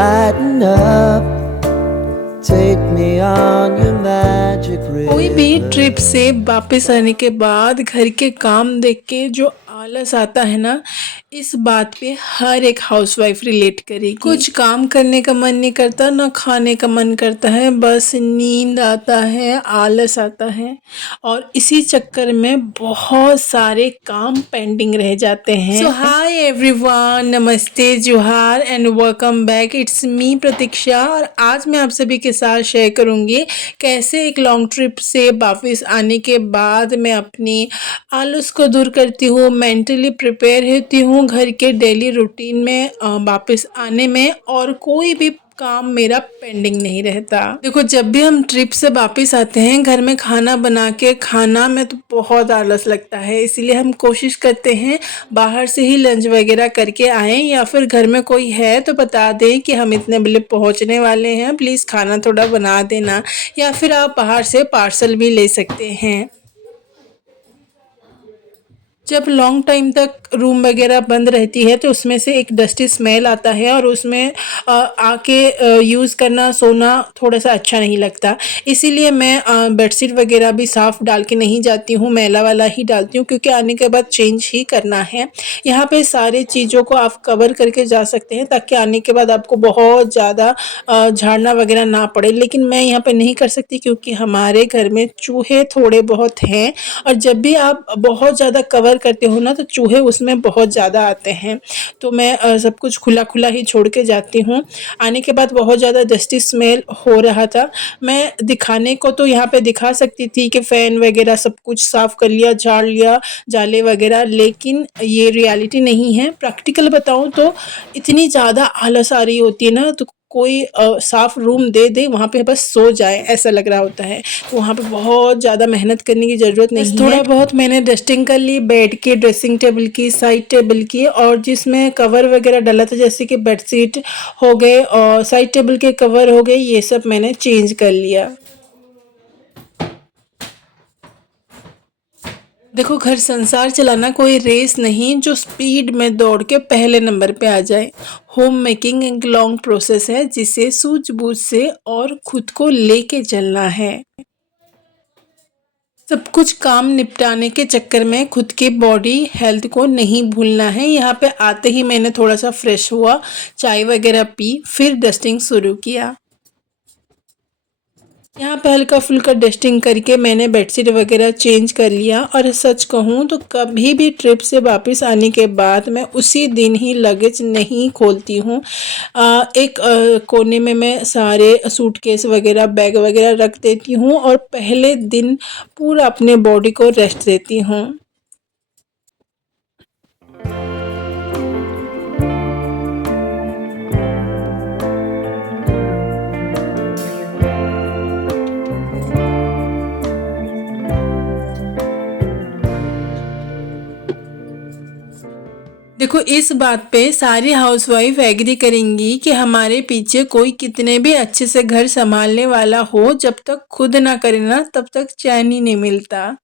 lighten up, take me on your magic कोई भी river. Trip से वापस आने के बाद घर के काम देख के जो आलस आता है ना, इस बात पे हर एक हाउसवाइफ रिलेट करेगी। कुछ काम करने का मन नहीं करता, ना खाने का मन करता है, बस नींद आता है, आलस आता है और इसी चक्कर में बहुत सारे काम पेंडिंग रह जाते हैं। सो हाय एवरीवन, नमस्ते, जोहार and welcome back. It's me Pratiksha और आज मैं आप सभी के साथ शेयर करूंगी कैसे एक लॉन्ग ट्रिप से वापस आने के बाद मैं अपनी आलस को दूर करती हूँ, मेंटली प्रिपेयर होती हूँ घर के डेली रूटीन में वापस आने में और कोई भी काम मेरा पेंडिंग नहीं रहता। देखो, जब भी हम ट्रिप से वापस आते हैं घर में खाना बना के खाना में तो बहुत आलस लगता है, इसीलिए हम कोशिश करते हैं बाहर से ही लंच वगैरह करके आएँ या फिर घर में कोई है तो बता दें कि हम इतने बजे पहुंचने वाले हैं, प्लीज़ खाना थोड़ा बना देना, या फिर आप बाहर से पार्सल भी ले सकते हैं। जब लॉन्ग टाइम तक रूम वगैरह बंद रहती है तो उसमें से एक डस्टी स्मेल आता है और उसमें आके यूज़ करना सोना थोड़ा सा अच्छा नहीं लगता। इसीलिए मैं बेडशीट वगैरह भी साफ़ डाल के नहीं जाती हूँ, मैला वाला ही डालती हूँ क्योंकि आने के बाद चेंज ही करना है। यहाँ पे सारी चीज़ों को आप कवर करके जा सकते हैं ताकि आने के बाद आपको बहुत ज़्यादा झाड़ना वगैरह ना पड़े, लेकिन मैं यहाँ पे नहीं कर सकती क्योंकि हमारे घर में चूहे थोड़े बहुत हैं और जब भी आप बहुत ज़्यादा कवर करते हो ना तो चूहे उसमें बहुत ज़्यादा आते हैं। तो मैं सब कुछ खुला खुला ही छोड़ के जाती हूँ। आने के बाद बहुत ज़्यादा डस्टी स्मेल हो रहा था। मैं दिखाने को तो यहाँ पे दिखा सकती थी कि फ़ैन वगैरह सब कुछ साफ़ कर लिया, झाड़ लिया, जाले वगैरह, लेकिन ये रियलिटी नहीं है। प्रैक्टिकल बताऊँ तो इतनी ज़्यादा आलस आ रही होती है ना, तो कोई साफ़ रूम दे दे वहाँ पे बस सो जाए ऐसा लग रहा होता है। तो वहाँ पे बहुत ज़्यादा मेहनत करने की ज़रूरत नहीं है। थोड़ा बहुत मैंने डस्टिंग कर ली बेड की, ड्रेसिंग टेबल की, साइड टेबल की, और जिसमें कवर वगैरह डाला था जैसे कि बेडशीट हो गए और साइड टेबल के कवर हो गए, ये सब मैंने चेंज कर लिया। देखो, घर संसार चलाना कोई रेस नहीं जो स्पीड में दौड़ के पहले नंबर पे आ जाए। होम मेकिंग एक लॉन्ग प्रोसेस है जिसे सूझबूझ से और खुद को लेके चलना है। सब कुछ काम निपटाने के चक्कर में खुद की बॉडी हेल्थ को नहीं भूलना है। यहाँ पे आते ही मैंने थोड़ा सा फ्रेश हुआ, चाय वगैरह पी, फिर डस्टिंग शुरू किया। यहाँ पे हल्का फुल्का डस्टिंग करके मैंने बेडशीट वगैरह चेंज कर लिया और सच कहूँ तो कभी भी ट्रिप से वापस आने के बाद मैं उसी दिन ही लगेज नहीं खोलती हूँ। एक कोने में मैं सारे सूटकेस वगैरह बैग वगैरह रख देती हूँ और पहले दिन पूरा अपने बॉडी को रेस्ट देती हूँ। देखो, इस बात पे सारी हाउसवाइफ एग्री करेंगी कि हमारे पीछे कोई कितने भी अच्छे से घर संभालने वाला हो, जब तक खुद ना करे ना तब तक चैन ही नहीं मिलता।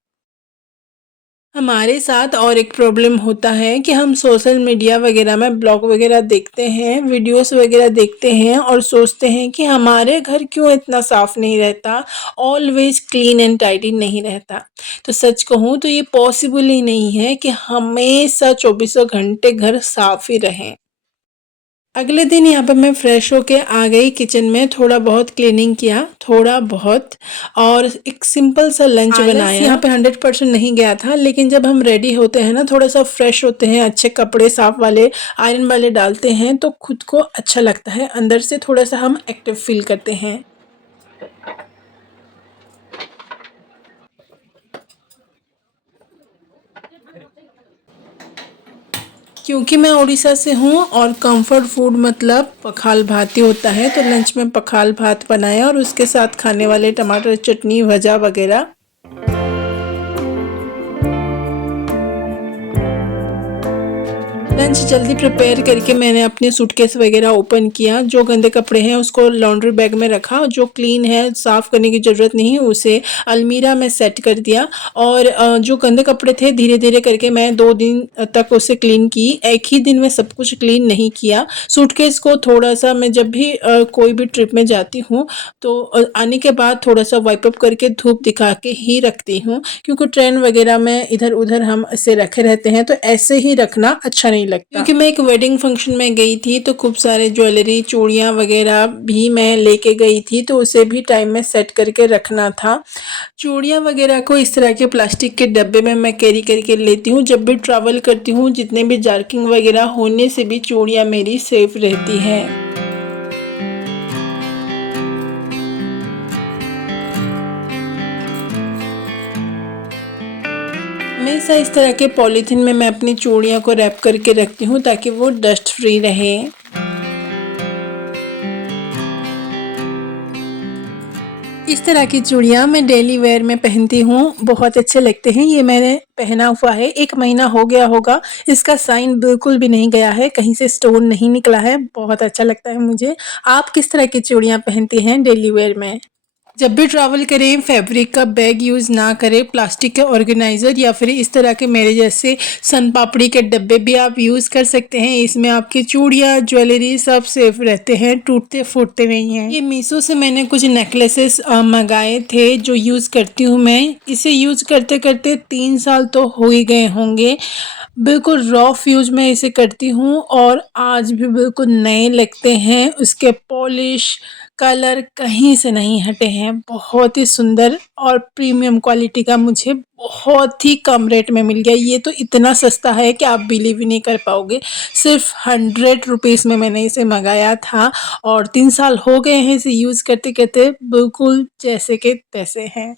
हमारे साथ और एक प्रॉब्लम होता है कि हम सोशल मीडिया वगैरह में ब्लॉग वगैरह देखते हैं, वीडियोस वगैरह देखते हैं और सोचते हैं कि हमारे घर क्यों इतना साफ़ नहीं रहता, ऑलवेज क्लीन एंड टाइडी नहीं रहता। तो सच कहूँ तो ये पॉसिबल ही नहीं है कि हमेशा चौबीसों घंटे घर साफ़ ही रहें। अगले दिन यहाँ पे मैं फ्रेश होके आ गई, किचन में थोड़ा बहुत क्लीनिंग किया, थोड़ा बहुत, और एक सिंपल सा लंच बनाया। यहाँ पे 100% नहीं गया था, लेकिन जब हम रेडी होते हैं ना, थोड़ा सा फ्रेश होते हैं, अच्छे कपड़े साफ वाले आयरन वाले डालते हैं तो खुद को अच्छा लगता है, अंदर से थोड़ा सा हम एक्टिव फील करते हैं। क्योंकि मैं उड़ीसा से हूँ और कंफर्ट फूड मतलब पखाल भात ही होता है, तो लंच में पखाल भात बनाया और उसके साथ खाने वाले टमाटर चटनी, भजा वगैरह। लंच जल्दी प्रिपेयर करके मैंने अपने सूटकेस वगैरह ओपन किया। जो गंदे कपड़े हैं उसको लॉन्ड्री बैग में रखा, जो क्लीन है साफ़ करने की ज़रूरत नहीं उसे अलमीरा में सेट कर दिया। और जो गंदे कपड़े थे धीरे धीरे करके मैं 2 दिन तक उसे क्लीन की। एक ही दिन में सब कुछ क्लीन नहीं किया। सूटकेस को थोड़ा-सा मैं जब भी कोई भी ट्रिप में जाती हूँ तो आने के बाद थोड़ा-सा वाइप अप करके धूप दिखा के ही रखती हूँ, क्योंकि ट्रेन वगैरह में इधर-उधर हम इसे रखे रहते हैं तो ऐसे ही रखना अच्छा नहीं लगता। क्योंकि मैं एक वेडिंग फंक्शन में गई थी तो खूब सारे ज्वेलरी, चूड़ियाँ वगैरह भी मैं लेके गई थी, तो उसे भी टाइम में सेट करके रखना था। चूड़ियाँ वगैरह को इस तरह के प्लास्टिक के डब्बे में मैं कैरी करके लेती हूँ। जब भी ट्रैवल करती हूँ जितने भी जार्किंग वगैरह होने से भी चूड़ियाँ मेरी सेफ रहती हैं। हमेशा इस तरह के पॉलीथीन में मैं अपनी चूड़ियों को रैप करके रखती हूँ ताकि वो डस्ट फ्री रहे। इस तरह की चूड़ियाँ मैं डेली वेयर में पहनती हूँ, बहुत अच्छे लगते हैं। ये मैंने पहना हुआ है 1 महीना हो गया होगा। इसका साइन बिल्कुल भी नहीं गया है, कहीं से स्टोन नहीं निकला है, बहुत अच्छा लगता है मुझे। आप किस तरह की चूड़ियाँ पहनती हैं डेली वेयर में? जब भी ट्रैवल करें फैब्रिक का बैग यूज़ ना करें, प्लास्टिक के ऑर्गेनाइज़र या फिर इस तरह के मेरे जैसे सन पापड़ी के डब्बे भी आप यूज़ कर सकते हैं। इसमें आपकी चूड़ियाँ, ज्वेलरी सब सेफ रहते हैं, टूटते फूटते नहीं हैं। ये मीशो से मैंने कुछ नेकलेसेस मंगाए थे जो यूज़ करती हूँ मैं। इसे यूज़ करते करते 3 साल तो हो ही गए होंगे। बिल्कुल रफ़ यूज़ मैं इसे करती हूँ और आज भी बिल्कुल नए लगते हैं। उसके पॉलिश, कलर कहीं से नहीं हटे हैं। बहुत ही सुंदर और प्रीमियम क्वालिटी का मुझे बहुत ही कम रेट में मिल गया। ये तो इतना सस्ता है कि आप बिलीव ही नहीं कर पाओगे। सिर्फ़ 100 रुपीज़ में मैंने इसे मँगाया था और 3 साल हो गए हैं इसे यूज़ करते-करते, बिल्कुल जैसे के तैसे हैं।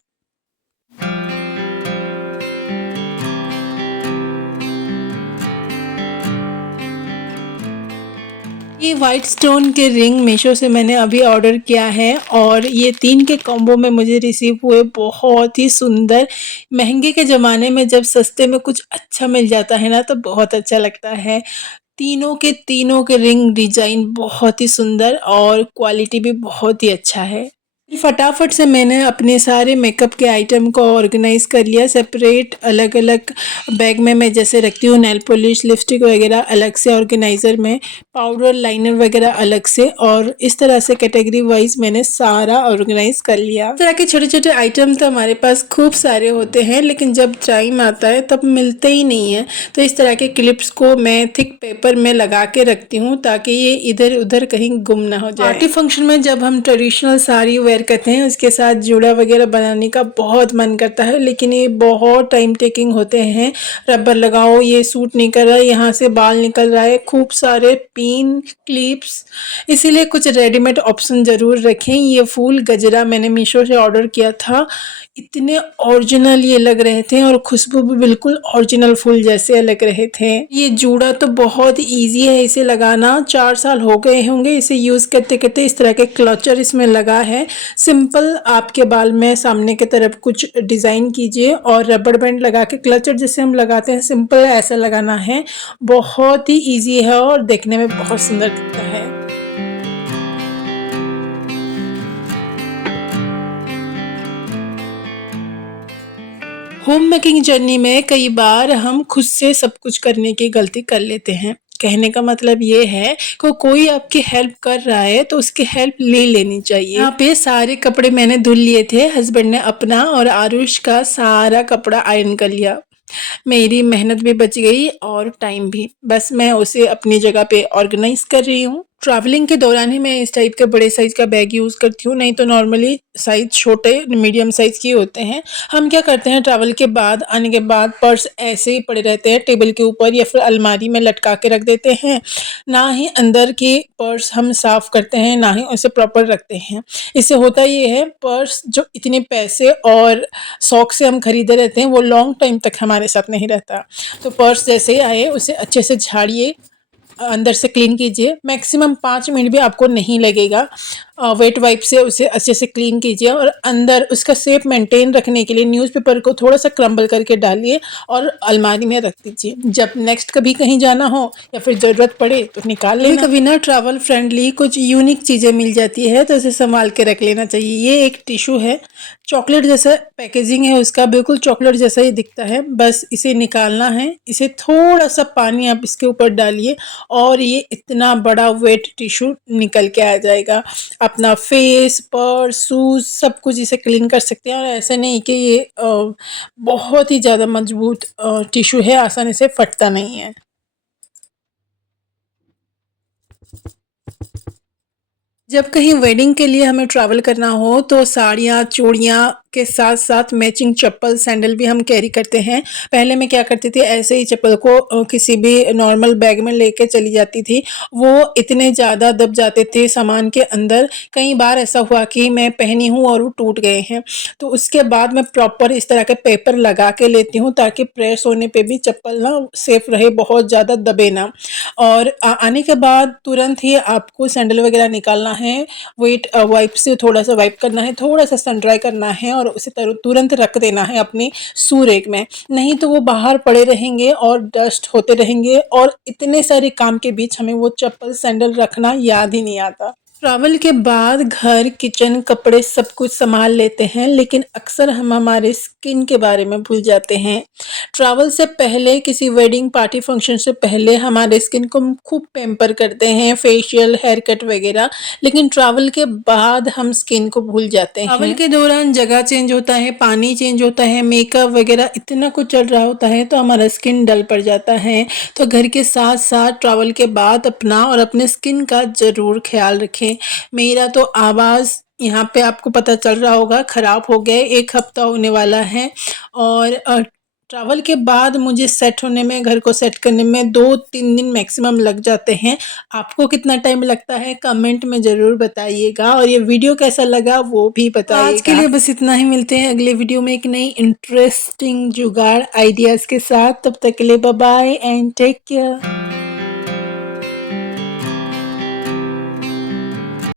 ये वाइट स्टोन के रिंग मीशो से मैंने अभी ऑर्डर किया है और ये 3 के कॉम्बो में मुझे रिसीव हुए। बहुत ही सुंदर। महंगे के ज़माने में जब सस्ते में कुछ अच्छा मिल जाता है ना तो बहुत अच्छा लगता है। तीनों के रिंग डिज़ाइन बहुत ही सुंदर और क्वालिटी भी बहुत ही अच्छा है। फटाफट से मैंने अपने सारे मेकअप के आइटम को ऑर्गेनाइज़ कर लिया। सेपरेट अलग-अलग बैग में मैं जैसे रखती हूँ नेल पॉलिश, लिपस्टिक वगैरह अलग से ऑर्गेनाइज़र में, पाउडर, लाइनर वगैरह अलग से, और इस तरह से कैटेगरी वाइज़ मैंने सारा ऑर्गेनाइज़ कर लिया। इस तरह के छोटे-छोटे आइटम तो हमारे पास खूब सारे होते हैं, लेकिन जब टाइम आता है तब मिलते ही नहीं हैं। तो इस तरह के क्लिप्स को मैं थिक पेपर में लगा के रखती हूँ ताकि ये इधर-उधर कहीं गुम ना हो जाए। पार्टी फंक्शन में जब हम ट्रेडिशनल साड़ी वेयर करते हैं उसके साथ जूड़ा वगैरह बनाने का बहुत मन करता है, लेकिन ये बहुत टाइम टेकिंग होते हैं। रबर लगाओ, ये सूट नहीं कर रहा है, यहाँ से बाल निकल रहा है, खूब सारे पिन, क्लिप्स, इसीलिए कुछ रेडीमेड ऑप्शन ज़रूर रखें। ये फूल गजरा मैंने मीशो से ऑर्डर किया था। इतने ओरिजिनल ये लग रहे थे और खुशबू भी बिल्कुल ओरिजिनल फूल जैसे लग रहे थे। ये जूड़ा तो बहुत ईजी है इसे लगाना। 4 साल हो गए होंगे इसे यूज़ करते-करते। इस तरह के क्लचर इसमें लगा है। सिंपल आपके बाल में सामने की तरफ कुछ डिज़ाइन कीजिए और रबर बैंड लगा के, क्लचर जैसे हम लगाते हैं सिंपल ऐसा लगाना है। बहुत ही ईजी है और देखने में बहुत सुंदर दिखता है। होम मेकिंग जर्नी में कई बार हम खुद से सब कुछ करने की गलती कर लेते हैं। कहने का मतलब ये है कि कोई आपकी हेल्प कर रहा है तो उसकी हेल्प ले लेनी चाहिए। यहाँ पे सारे कपड़े मैंने धुल लिए थे। हस्बैंड ने अपना और आरुष का सारा कपड़ा आयरन कर लिया। मेरी मेहनत भी बच गई और टाइम भी। बस मैं उसे अपनी जगह पे ऑर्गेनाइज़ कर रही हूँ। ट्रैवलिंग के दौरान ही मैं इस टाइप के बड़े साइज़ का बैग यूज़ करती हूँ, नहीं तो नॉर्मली साइज़ छोटे मीडियम साइज़ के होते हैं। हम क्या करते हैं, ट्रैवल के बाद आने के बाद पर्स ऐसे ही पड़े रहते हैं टेबल के ऊपर या फिर अलमारी में लटका के रख देते हैं। ना ही अंदर के पर्स हम साफ़ करते हैं, ना ही उसे प्रॉपर रखते हैं। इससे होता ये है, पर्स जो इतने पैसे और शौक से हम खरीदे रहते हैं वो लॉन्ग टाइम तक हमारे साथ नहीं रहता। तो पर्स जैसे ही आए उसे अच्छे से झाड़िए, अंदर से क्लीन कीजिए। मैक्सिमम 5 मिनट भी आपको नहीं लगेगा। वेट वाइप से उसे अच्छे से क्लीन कीजिए और अंदर उसका शेप मेंटेन रखने के लिए न्यूज़पेपर को थोड़ा सा क्रम्बल करके डालिए और अलमारी में रख दीजिए। जब नेक्स्ट कभी कहीं जाना हो या फिर ज़रूरत पड़े तो निकाल लेना। कभी ना ट्रैवल फ्रेंडली कुछ यूनिक चीज़ें मिल जाती है तो उसे संभाल के रख लेना चाहिए। ये एक टिश्यू है, चॉकलेट जैसा पैकेजिंग है उसका, बिल्कुल चॉकलेट जैसा ही दिखता है। बस इसे निकालना है, इसे थोड़ा सा पानी आप इसके ऊपर डालिए और ये इतना बड़ा वेट टिश्यू निकल के आ जाएगा। अपना फेस, पर्स, शूज़ सब कुछ इसे क्लीन कर सकते हैं। और ऐसे नहीं कि ये बहुत ही ज़्यादा मजबूत टिश्यू है, आसानी से फटता नहीं है। जब कहीं वेडिंग के लिए हमें ट्रैवल करना हो तो साड़ियाँ, चूड़ियाँ के साथ-साथ मैचिंग चप्पल, सैंडल भी हम कैरी करते हैं। पहले मैं क्या करती थी, ऐसे ही चप्पल को किसी भी नॉर्मल बैग में लेके चली जाती थी। वो इतने ज़्यादा दब जाते थे सामान के अंदर, कई बार ऐसा हुआ कि मैं पहनी हूँ और वो टूट गए हैं। तो उसके बाद मैं प्रॉपर इस तरह के पेपर लगा के लेती हूँ ताकि प्रेस होने पे भी चप्पल ना सेफ रहे, बहुत ज़्यादा दबे ना। और आने के बाद तुरंत ही आपको सैंडल वगैरह निकालना है, वाइप से थोड़ा-सा वाइप करना है, थोड़ा-सा सन ड्राई करना है और उसे तुरंत रख देना है अपनी शू रैक में। नहीं तो वो बाहर पड़े रहेंगे और डस्ट होते रहेंगे और इतने सारे काम के बीच हमें वो चप्पल, सैंडल रखना याद ही नहीं आता। ट्रैवल के बाद घर, किचन, कपड़े सब कुछ सँभाल लेते हैं, लेकिन अक्सर हम हमारे स्किन के बारे में भूल जाते हैं। ट्रैवल से पहले, किसी वेडिंग, पार्टी, फंक्शन से पहले हमारे स्किन को हम खूब पैम्पर करते हैं, फेशियल, हेयर कट वगैरह, लेकिन ट्रैवल के बाद हम स्किन को भूल जाते हैं। ट्रैवल के दौरान जगह चेंज होता है, पानी चेंज होता है, मेकअप वगैरह इतना कुछ चल रहा होता है तो हमारा स्किन डल पड़ जाता है। तो घर के साथ-साथ ट्रैवल के बाद अपना और अपने स्किन का ज़रूर ख़्याल रखें। मेरा तो आवाज़ यहाँ पे आपको पता चल रहा होगा ख़राब हो गए, 1 हफ़्ता होने वाला है और ट्रैवल के बाद मुझे सेट होने में, घर को सेट करने में 2-3 दिन मैक्सिमम लग जाते हैं। आपको कितना टाइम लगता है कमेंट में ज़रूर बताइएगा और ये वीडियो कैसा लगा वो भी बताइएगा। आज के लिए बस इतना ही, मिलते हैं अगले वीडियो में एक नई इंटरेस्टिंग जुगाड़ आइडियाज़ के साथ। तब तक के लिए bye bye and take care.